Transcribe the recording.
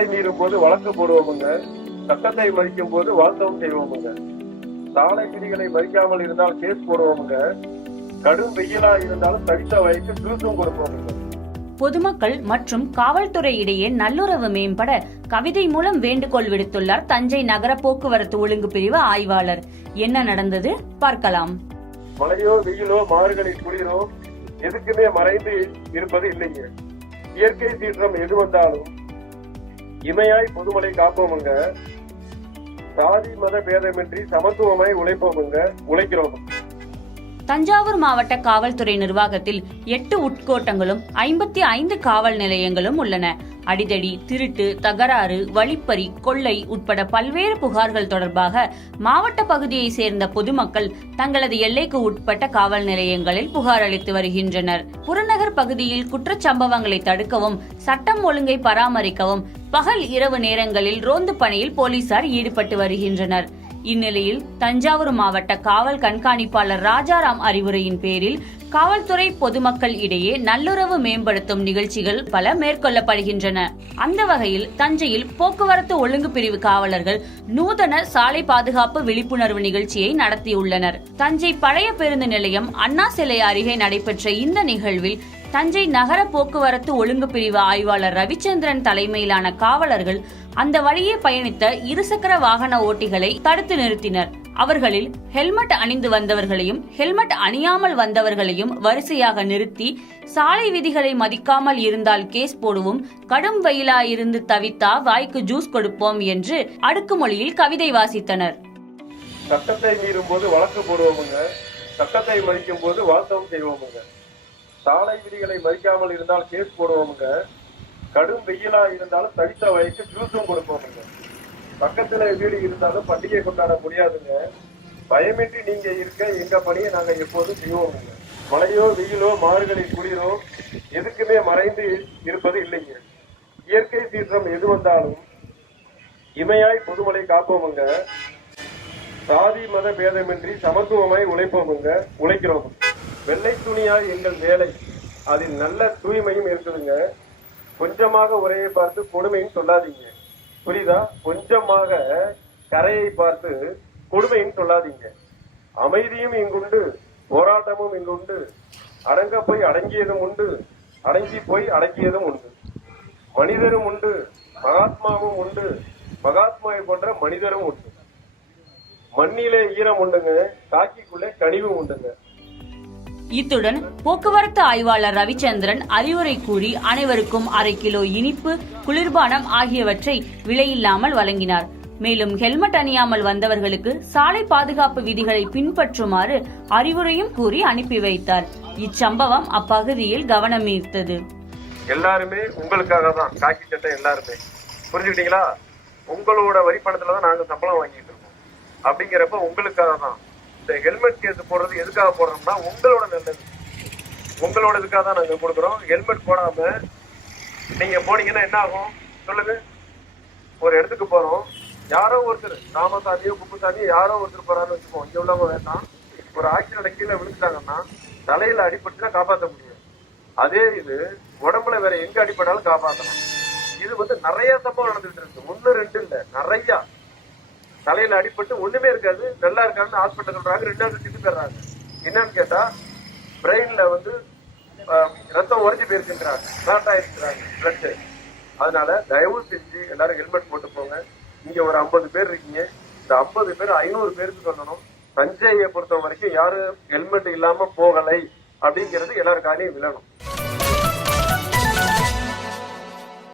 சட்டத்தை மீறும் போது வழக்கு போடுவோமுங்க. சட்டத்தை மதிக்கும் போது வாழ்த்தவும் செய்வோமுங்க. சாலை விதிகளை மதிக்காமல் இருந்தால் கேஸ் போடுவோமுங்க. கடும் வெயிலா இருந்தாலும் தடித்த வயக்கு ஜூஸும் கொடுப்போமுங்க. பொதுமக்கள் மற்றும் காவல்துறை இடையே நல்லுறவு மேம்பட கவிதை மூலம் வேண்டுகோள் விடுத்துள்ளார் தஞ்சை நகர போக்குவரத்து ஒழுங்கு பிரிவு ஆய்வாளர். என்ன நடந்தது? பார்க்கலாம். மழையோ வெயிலோ மாறுகளை குளிரோ எதுக்குமே மறைந்து இருப்பது இல்லைங்க. இயற்கை சீற்றம் எது வந்தாலும் இமையாய் பொதுமலை காப்போமுங்க. சாதி மத பேதமின்றி சமத்துவமாய் உழைப்போமுங்க. உழைக்கிறோம். தஞ்சாவூர் மாவட்ட காவல்துறை நிர்வாகத்தில் எட்டு உட்கோட்டங்களும் ஐம்பத்தி ஐந்து காவல் நிலையங்களும் உள்ளன. அடிதடி திருட்டு தகராறு வழிப்பறி கொள்ளை உட்பட பல்வேறு புகார்கள் தொடர்பாக மாவட்ட பகுதியை சேர்ந்த பொதுமக்கள் தங்களது எல்லைக்கு உட்பட்ட காவல் நிலையங்களில் புகார் அளித்து வருகின்றனர். புறநகர் பகுதியில் குற்றச்சம்பவங்களை தடுக்கவும் சட்டம் ஒழுங்கை பராமரிக்கவும் பகல் இரவு நேரங்களில் ரோந்து பணியில் போலீசார் ஈடுபட்டு வருகின்றனர். இந்நிலையில் தஞ்சாவூர் மாவட்ட காவல் கண்காணிப்பாளர் ராஜாராம் அறிவுரையின் பேரில் காவல்துறை பொதுமக்கள் இடையே நல்லுறவு மேம்படுத்தும் நிகழ்ச்சிகள் பல மேற்கொள்ளப்படுகின்றன. அந்த வகையில் தஞ்சையில் போக்குவரத்து ஒழுங்கு பிரிவு காவலர்கள் நூதன சாலை பாதுகாப்பு விழிப்புணர்வு நிகழ்ச்சியை நடத்தியுள்ளனர். தஞ்சை பழைய பேருந்து நிலையம் அண்ணா சிலை அருகே நடைபெற்ற இந்த நிகழ்வில் தஞ்சை நகர போக்குவரத்து ஒழுங்கு பிரிவு ஆய்வாளர் ரவிச்சந்திரன் தலைமையிலான காவலர்கள் அந்த வழியே பயணித்த இருசக்கர வாகன ஓட்டிகளை தடுத்து நிறுத்தினர். அவர்களில் ஹெல்மெட் அணிந்து வந்தவர்களையும் ஹெல்மெட் அணியாமல் வந்தவர்களையும் வரிசையாக நிறுத்தி சாலை விதிகளை மதிக்காமல் இருந்தால் கேஸ் போடுவோம் கடும் வெயிலா இருந்து தவித்தா வாய்க்கு ஜூஸ் கொடுப்போம் என்று அடுக்குமொழியில் கவிதை வாசித்தனர். சட்டத்தை மீறும் போது வழக்கு போடுவோமுங்க. சட்டத்தை மதிக்கும் போது வாழ்த்தவும் செய்வோமுங்க. சாலை விதிகளை மதிக்காமல் இருந்தால் கேஸ் போடுவோமுங்க. கடும் வெயிலா இருந்தாலும் தடித்த வயக்கு ஜூஸும் கொடுப்போமுங்க. பக்கத்துல வீடு இருந்தாலும் பண்டிகை கொண்டாட முடியாதுங்க. பயமின்றி நீங்க இருக்க எங்க பணியை நாங்க எப்போதும் செய்வோமுங்க. மழையோ வெயிலோ மாறுகளை குளிரோ எதுக்குமே மறைந்து இருப்பது இல்லைங்க. இயற்கை சீற்றம் எது வந்தாலும் இமையாய் பொதுமலை காப்போமுங்க. சாதி மத பேதமின்றி சமத்துவமாய் உழைப்போமுங்க உழைக்கிறோமுங்க வெள்ளை துணியாய் எங்கள் வேலை. அதில் நல்ல தூய்மையும் இருக்குதுங்க. கொஞ்சமாக உரையை பார்த்து கொடுமையும் சொல்லாதீங்க. புரியுதா? கொஞ்சமாக கரையை பார்த்து கொடுமையும் சொல்லாதீங்க. அமைதியும் இங்குண்டு போராட்டமும் இங்குண்டு. அடங்க போய் அடங்கியதும் உண்டு அடங்கி போய் அடக்கியதும் உண்டு. மனிதரும் உண்டு மகாத்மாவும் உண்டு. மகாத்மாவை போன்ற மனிதரும் உண்டு. மண்ணிலே ஈரம் உண்டுங்க காக்கிக்குள்ளே கனிவும் உண்டுங்க. இத்துடன் போக்குவரத்து ஆய்வாளர் ரவிச்சந்திரன் அறிவுரை கூறி அனைவருக்கும் அரை கிலோ இனிப்பு குளிர்பானம் ஆகியவற்றை விலையில்லாமல் வழங்கினார். மேலும் ஹெல்மெட் அணியாமல் வந்தவர்களுக்கு சாலை பாதுகாப்பு விதிகளை பின்பற்றுமாறு அறிவுரையும் கூறி அனுப்பி வைத்தார். இச்சம்பவம் அப்பகுதியில் கவனம் ஈர்த்தது. எல்லாருமே உங்களுக்காக தான் காக்கி சட்டை எல்லாருமே. புரிஞ்சுக்கிட்டீங்களா? உங்களோட வரிப்பணத்துல தான் நாங்க சம்பளம் வாங்கிட்டு இருக்கோம். அப்படிங்கிறப்ப உங்களுக்காக தான் இந்த ஹெல்மெட் கேஸ் போடுறது எதுக்காக போடுறோம்னா உங்களோட நல்லது. உங்களோட இதுக்காக தான் நாங்கள் கொடுக்குறோம். ஹெல்மெட் போடாம நீங்க போனீங்கன்னா என்ன ஆகும்? சொல்லுங்க. ஒரு இடத்துக்கு போறோம். யாரோ ஒருத்தர் ராமசாமியோ குப்புசாமியோ யாரோ ஒருத்தர் போறான்னு வச்சுப்போம் இங்க உள்ளவங்க வேண்டாம். ஒரு ஆக்சிடென்ட் கீழே விழுந்துட்டாங்கன்னா தலையில அடிபட்டுனா காப்பாற்ற முடியும் அதே இது உடம்புல வேற எங்க அடிபட்டாலும் காப்பாற்றலாம் இது வந்து நிறைய சம்பவம் நடந்துட்டு இருக்கு. ஒன்னு ரெண்டு இல்ல. நிறைய. தலையில அடிபட்டு ஒண்ணுமே இருக்காது. நல்லா இருக்கான்னு ஹாஸ்பிட்டல் சொல்றாங்க ரெண்டாவது திட்டு போயிடுறாங்க என்னன்னு கேட்டா பிரெயின்ல வந்து ரத்தம் உறைஞ்சு போயிருக்குன்றாங்க ஷார்ட் ஆயிருக்கிறாங்க பிளட் அதனால தயவு செஞ்சு எல்லாரும் ஹெல்மெட் போட்டு போங்க. நீங்க ஒரு ஐம்பது பேர் இருக்கீங்க. இந்த ஐம்பது பேர் ஐநூறு பேருக்கு சொல்லணும். தஞ்சையை பொறுத்த வரைக்கும் யாரும் ஹெல்மெட் இல்லாம போகலை அப்படிங்கிறது எல்லாருக்காலையும் விழணும்.